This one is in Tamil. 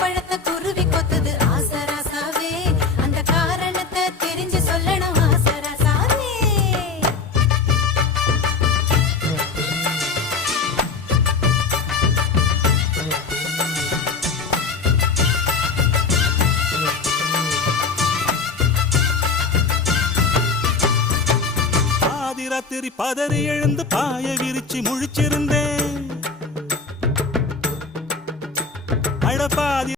பழத்தை குருவி கொத்துது ஆசராசாவே அந்த காரணத்தை தெரிஞ்சு சொல்லணும் ஆசராசாவே ராத்திரி பதறி எழுந்து பாய விரிச்சு முழிச்சிருந்தேன்